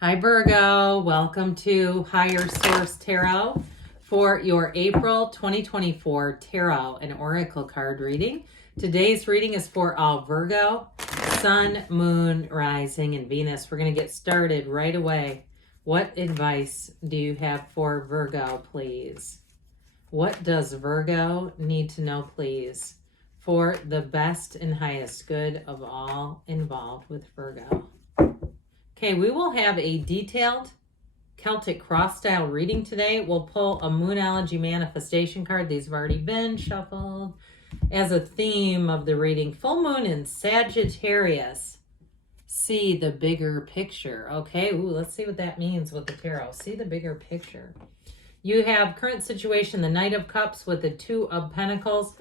Hi Virgo, welcome to Higher Source Tarot for your April 2024 Tarot and Oracle card reading. Today's reading is for all Virgo, Sun, Moon, Rising, and Venus. We're going to get started right away. What advice do you have for Virgo, please? What does Virgo need to know, please, for the best and highest good of all involved with Virgo? Okay, we will have a detailed Celtic cross style reading today. We'll pull a Moonology manifestation card. These have already been shuffled as a theme of the reading. Full moon in Sagittarius. See the bigger picture. Okay, let's see what that means with the tarot. See the bigger picture. You have current situation, the Knight of Cups with the Two of Pentacles.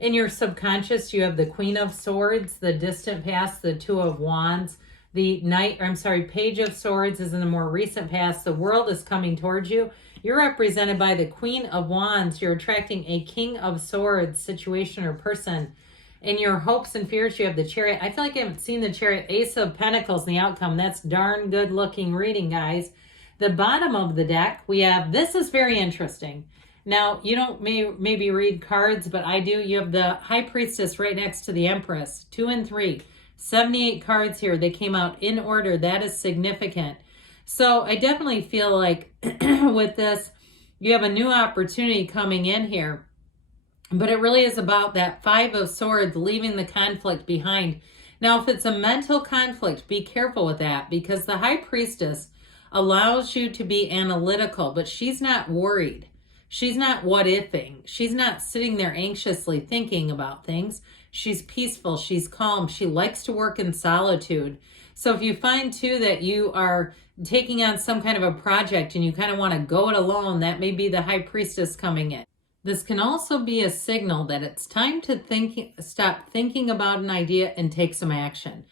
In your subconscious, you have the Queen of Swords, the distant past, the Two of Wands. The Page of Swords is in the more recent past. The world is coming towards you. You're represented by the Queen of Wands. You're attracting a King of Swords situation or person. In your hopes and fears, you have the Chariot. I feel like I haven't seen the Chariot. Ace of Pentacles in the outcome. That's darn good looking reading, guys. The bottom of the deck, we have, this is very interesting. Now, you don't maybe read cards, but I do. You have the High Priestess right next to the Empress. 2 and 3. 78 cards here. They came out in order. That is significant. So I definitely feel like with this, you have a new opportunity coming in here. But it really is about that Five of Swords, leaving the conflict behind. Now, if it's a mental conflict, be careful with that, because the High Priestess allows you to be analytical, but she's not worried. She's not what-ifing. She's not sitting there anxiously thinking about things. She's peaceful. She's calm. She likes to work in solitude. So if you find, too, that you are taking on some kind of a project and you kind of want to go it alone, that may be the High Priestess coming in. This can also be a signal that it's time to stop thinking about an idea and take some action.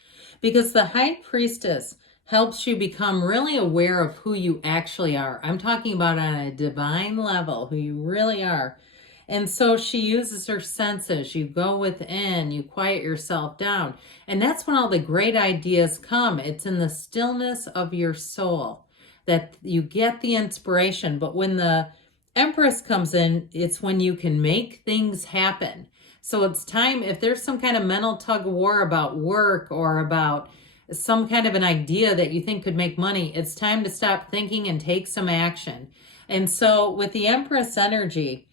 Because the High Priestess helps you become really aware of who you actually are. I'm talking about on a divine level, who you really are. And so she uses her senses. You go within, you quiet yourself down. And that's when all the great ideas come. It's in the stillness of your soul that you get the inspiration. But when the Empress comes in, it's when you can make things happen. So it's time, if there's some kind of mental tug of war about work or about some kind of an idea that you think could make money, it's time to stop thinking and take some action. And so with the Empress energy,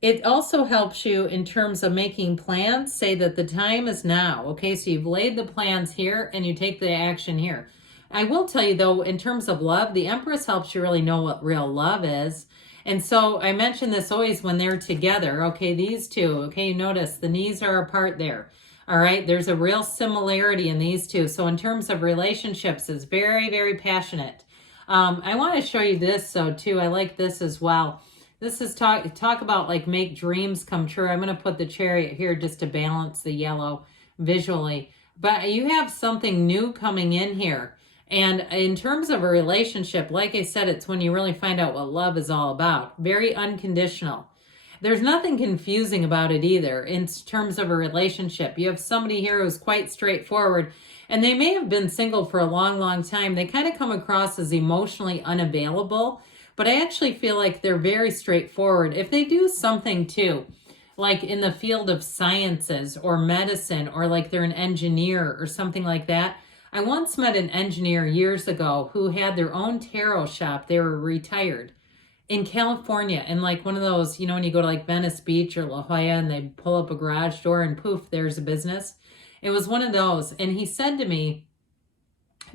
it also helps you in terms of making plans. Say that the time is now. Okay, so you've laid the plans here and you take the action here. I will tell you though, in terms of love, the Empress helps you really know what real love is. And so I mention this always when they're together. Okay, these two, okay, you notice the knees are apart there. All right, there's a real similarity in these two. So in terms of relationships, it's very, very passionate. I want to show you this, so too. I like this as well. This is talk about like make dreams come true. I'm going to put the Chariot here just to balance the yellow visually. But you have something new coming in here. And in terms of a relationship, like I said, it's when you really find out what love is all about. Very unconditional. There's nothing confusing about it either in terms of a relationship. You have somebody here who's quite straightforward, and they may have been single for a long, long time. They kind of come across as emotionally unavailable, but I actually feel like they're very straightforward. If they do something too, like in the field of sciences or medicine, or like they're an engineer or something like that. I once met an engineer years ago who had their own tarot shop. They were retired in California, and like one of those, you know, when you go to like Venice Beach or La Jolla and they pull up a garage door and poof, there's a business. It was one of those. And he said to me,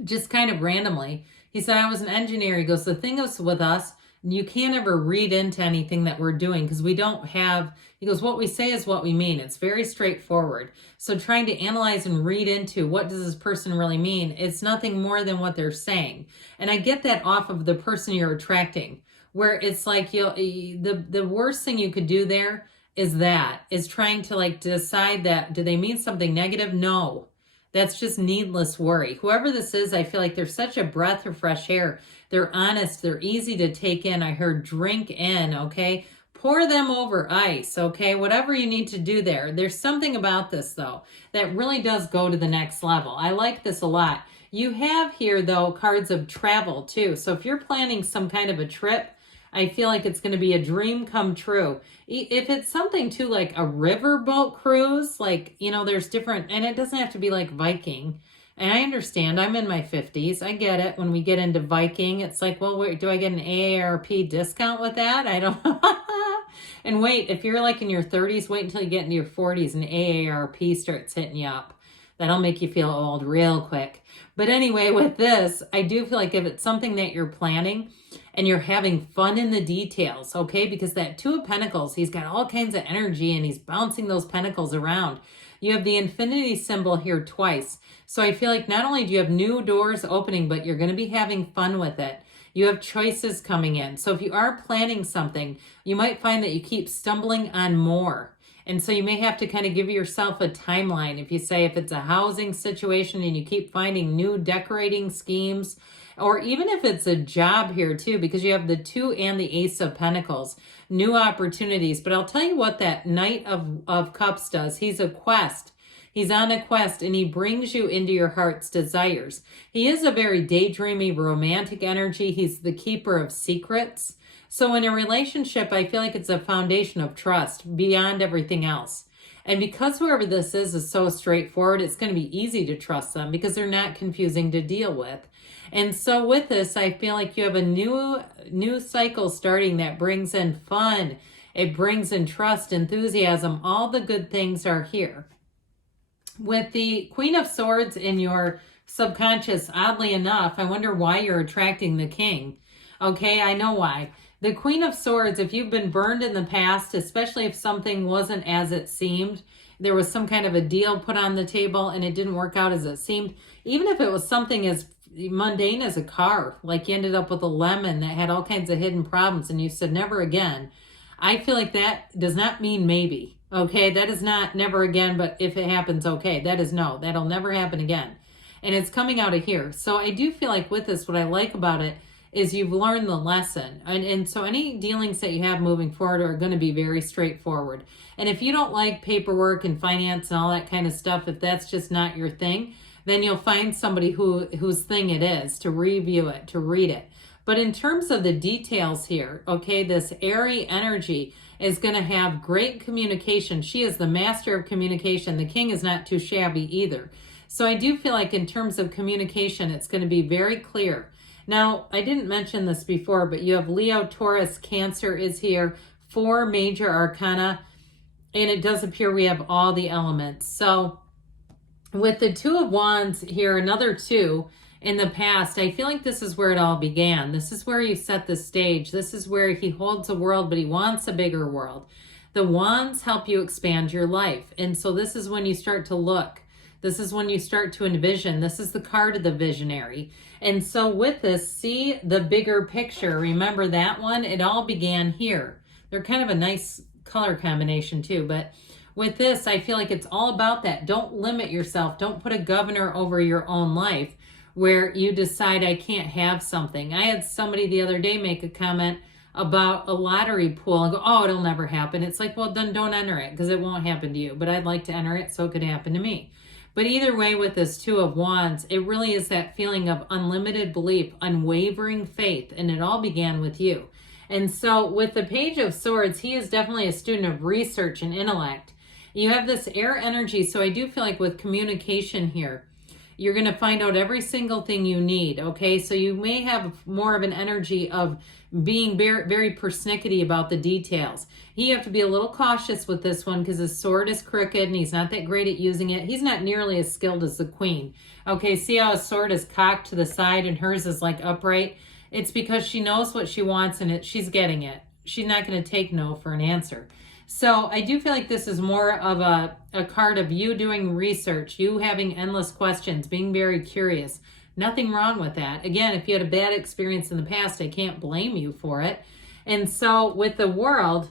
just kind of randomly, he said, I was an engineer. He goes, the thing is with us, you can't ever read into anything that we're doing because we don't have, he goes, what we say is what we mean. It's very straightforward. So trying to analyze and read into what does this person really mean, it's nothing more than what they're saying. And I get that off of the person you're attracting, where it's like the worst thing you could do there is trying to like decide that, do they mean something negative? No. That's just needless worry. Whoever this is, I feel like they're such a breath of fresh air. They're honest. They're easy to take in. I heard drink in, okay? Pour them over ice, okay? Whatever you need to do there. There's something about this, though, that really does go to the next level. I like this a lot. You have here, though, cards of travel, too. So if you're planning some kind of a trip, I feel like it's going to be a dream come true. If it's something, too, like a riverboat cruise, like, you know, there's different, and it doesn't have to be like Viking. And I understand, I'm in my 50s. I get it. When we get into Viking, it's like, well, wait, do I get an AARP discount with that? I don't. And wait, if you're like in your 30s, wait until you get into your 40s and AARP starts hitting you up. That'll make you feel old real quick. But anyway, with this, I do feel like if it's something that you're planning and you're having fun in the details, okay? Because that Two of Pentacles, he's got all kinds of energy and he's bouncing those pentacles around. You have the infinity symbol here twice. So I feel like not only do you have new doors opening, but you're going to be having fun with it. You have choices coming in. So if you are planning something, you might find that you keep stumbling on more. And so you may have to kind of give yourself a timeline. If you say if it's a housing situation and you keep finding new decorating schemes, or even if it's a job here too, because you have the 2 and the Ace of Pentacles, new opportunities. But I'll tell you what that Knight of Cups does. He's a quest. He's on a quest and he brings you into your heart's desires. He is a very daydreamy, romantic energy. He's the keeper of secrets. So in a relationship, I feel like it's a foundation of trust beyond everything else. And because whoever this is so straightforward, it's going to be easy to trust them because they're not confusing to deal with. And so with this, I feel like you have a new cycle starting that brings in fun. It brings in trust, enthusiasm. All the good things are here. With the Queen of Swords in your subconscious, oddly enough, I wonder why you're attracting the King. Okay, I know why. The Queen of Swords, if you've been burned in the past, especially if something wasn't as it seemed, there was some kind of a deal put on the table and it didn't work out as it seemed, even if it was something as mundane as a car, like you ended up with a lemon that had all kinds of hidden problems and you said never again, I feel like that does not mean maybe. Okay, that is not never again, but if it happens, okay. That is no, that'll never happen again. And it's coming out of here. So I do feel like with this, what I like about it is you've learned the lesson. And so any dealings that you have moving forward are going to be very straightforward. And if you don't like paperwork and finance and all that kind of stuff, if that's just not your thing, then you'll find somebody whose thing it is to review it, to read it. But in terms of the details here, okay, this airy energy is going to have great communication. She is the master of communication. The King is not too shabby either. So I do feel like in terms of communication, it's going to be very clear. Now, I didn't mention this before, but you have Leo, Taurus, Cancer is here, 4 major arcana, and it does appear we have all the elements. So with the 2 of Wands here, another 2, in the past, I feel like this is where it all began. This is where you set the stage. This is where he holds a world, but he wants a bigger world. The wands help you expand your life. And so this is when you start to look. This is when you start to envision. This is the card of the visionary. And so with this, see the bigger picture. Remember that one? It all began here. They're kind of a nice color combination too. But with this, I feel like it's all about that. Don't limit yourself. Don't put a governor over your own life where you decide I can't have something. I had somebody the other day make a comment about a lottery pool and go, oh, it'll never happen. It's like, well, then don't enter it because it won't happen to you. But I'd like to enter it so it could happen to me. But either way, with this 2 of Wands, it really is that feeling of unlimited belief, unwavering faith, and it all began with you. And so with the Page of Swords, he is definitely a student of research and intellect. You have this air energy, so I do feel like with communication here, you're going to find out every single thing you need, okay? So you may have more of an energy of being very, very persnickety about the details. You have to be a little cautious with this one because his sword is crooked and he's not that great at using it. He's not nearly as skilled as the Queen. Okay, see how his sword is cocked to the side and hers is like upright? It's because she knows what she wants and she's getting it. She's not going to take no for an answer. So I do feel like this is more of a card of you doing research, you having endless questions, being very curious. Nothing wrong with that. Again, if you had a bad experience in the past, I can't blame you for it. And so with the World,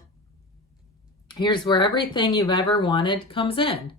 here's where everything you've ever wanted comes in.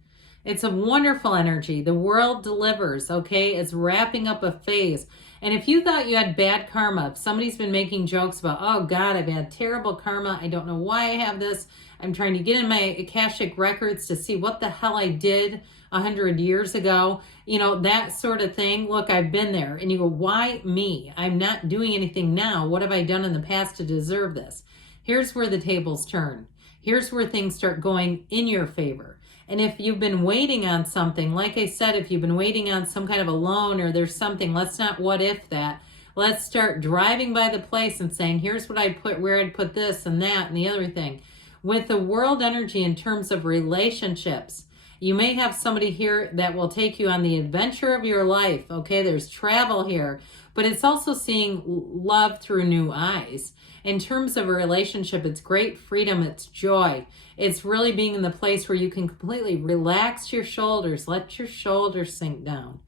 It's a wonderful energy. The World delivers, okay? It's wrapping up a phase. And if you thought you had bad karma, if somebody's been making jokes about, oh God, I've had terrible karma, I don't know why I have this, I'm trying to get in my Akashic records to see what the hell I did 100 years ago, you know, that sort of thing. Look, I've been there. And you go, why me? I'm not doing anything now. What have I done in the past to deserve this? Here's where the tables turn. Here's where things start going in your favor. And if you've been waiting on something, like I said, if you've been waiting on some kind of a loan or there's something, let's not what if that. Let's start driving by the place and saying, here's what I put, where I'd put this and that and the other thing. With the world energy in terms of relationships, you may have somebody here that will take you on the adventure of your life. Okay, there's travel here, but it's also seeing love through new eyes. In terms of a relationship, it's great freedom, it's joy. It's really being in the place where you can completely relax your shoulders, let your shoulders sink down.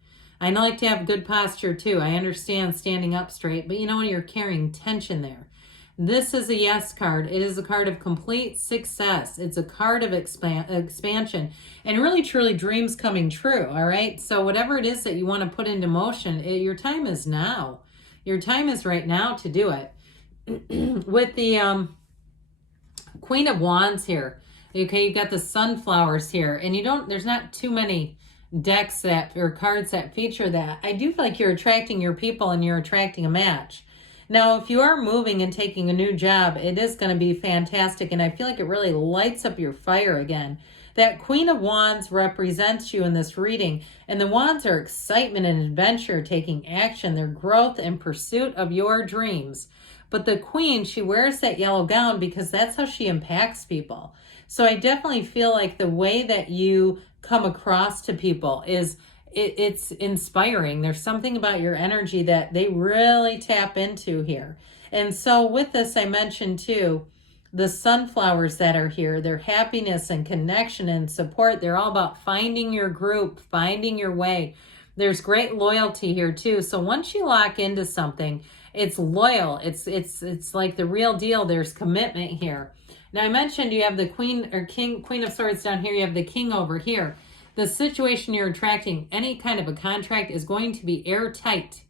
I like to have good posture too. I understand standing up straight, but you know when you're carrying tension there. This is a yes card. It is a card of complete success. It's a card of expansion and really truly dreams coming true. All right. So whatever it is that you want to put into motion, your time is now. Your time is right now to do it. With the Queen of Wands here. Okay. You got the sunflowers here and there's not too many decks or cards that feature that. I do feel like you're attracting your people and you're attracting a match. Now, if you are moving and taking a new job, it is going to be fantastic. And I feel like it really lights up your fire again. That Queen of Wands represents you in this reading. And the wands are excitement and adventure, taking action, their growth and pursuit of your dreams. But the Queen, she wears that yellow gown because that's how she impacts people. So I definitely feel like the way that you come across to people is it's inspiring. There's something about your energy that they really tap into here. And so with this, I mentioned too, the sunflowers that are here, their happiness and connection and support, they're all about finding your group, finding your way. There's great loyalty here too. So once you lock into something, it's loyal. It's like the real deal. There's commitment here. Now I mentioned you have the Queen of Swords down here. You have the King over here. The situation you're attracting, any kind of a contract, is going to be airtight.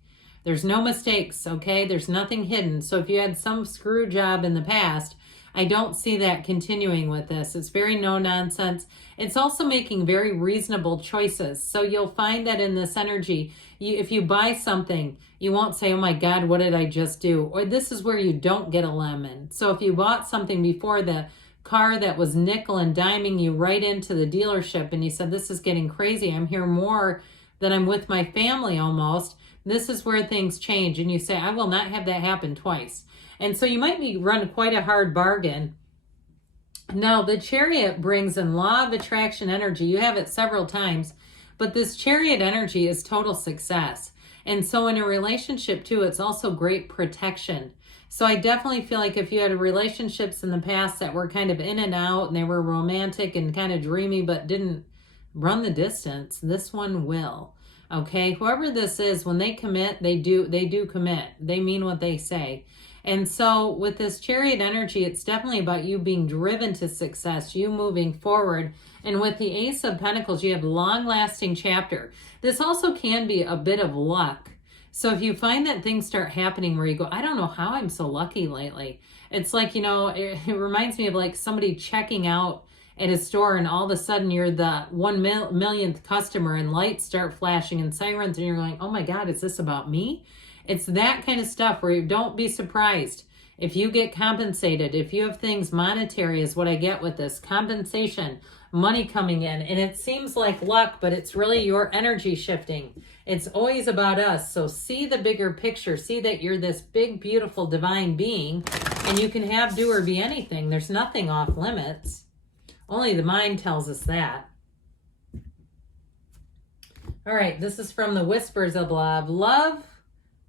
There's no mistakes, okay? There's nothing hidden. So if you had some screw job in the past, I don't see that continuing with this. It's very no nonsense. It's also making very reasonable choices. So you'll find that in this energy, if you buy something, you won't say, oh my God, what did I just do? Or this is where you don't get a lemon. So if you bought something before the car that was nickel and diming you right into the dealership and you said, this is getting crazy, I'm here more than I'm with my family almost, this is where things change. And you say, I will not have that happen twice. And so you might be run quite a hard bargain. Now the Chariot brings in law of attraction energy. You have it several times, but this Chariot energy is total success. And so in a relationship too, it's also great protection. So I definitely feel like if you had relationships in the past that were kind of in and out and they were romantic and kind of dreamy but didn't run the distance, this one will. Okay, whoever this is, when they commit, they do commit. They mean what they say. And so with this Chariot energy, it's definitely about you being driven to success, you moving forward. And with the Ace of Pentacles, you have long-lasting chapter. This also can be a bit of luck. So if you find that things start happening where you go, I don't know how I'm so lucky lately. It's like, you know, it reminds me of like somebody checking out at a store and all of a sudden you're the 1 millionth customer and lights start flashing and sirens and you're going, oh my God, is this about me? It's that kind of stuff where you don't be surprised if you get compensated, if you have things monetary is what I get with this, compensation, money coming in, and it seems like luck, but it's really your energy shifting. It's always about us. So see the bigger picture. See that you're this big, beautiful, divine being, and you can have, do, or be anything. There's nothing off limits. Only the mind tells us that. All right, this is from the Whispers of Love. Love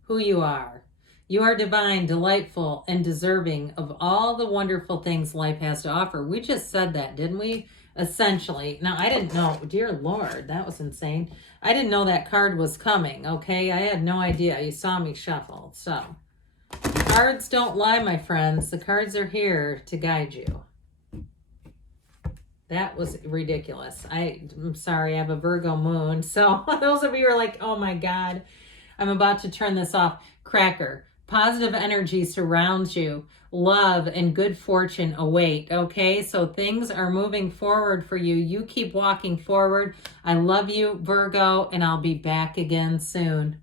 who you are. You are divine, delightful, and deserving of all the wonderful things life has to offer. We just said that, didn't we? Essentially. Now, I didn't know. Dear Lord, that was insane. I didn't know that card was coming, okay? I had no idea. You saw me shuffle. So, cards don't lie, my friends. The cards are here to guide you. That was ridiculous. I'm sorry, I have a Virgo moon. So, those of you are like, oh my God. I'm about to turn this off. Cracker. Positive energy surrounds you. Love and good fortune await, okay? So things are moving forward for you. You keep walking forward. I love you, Virgo, and I'll be back again soon.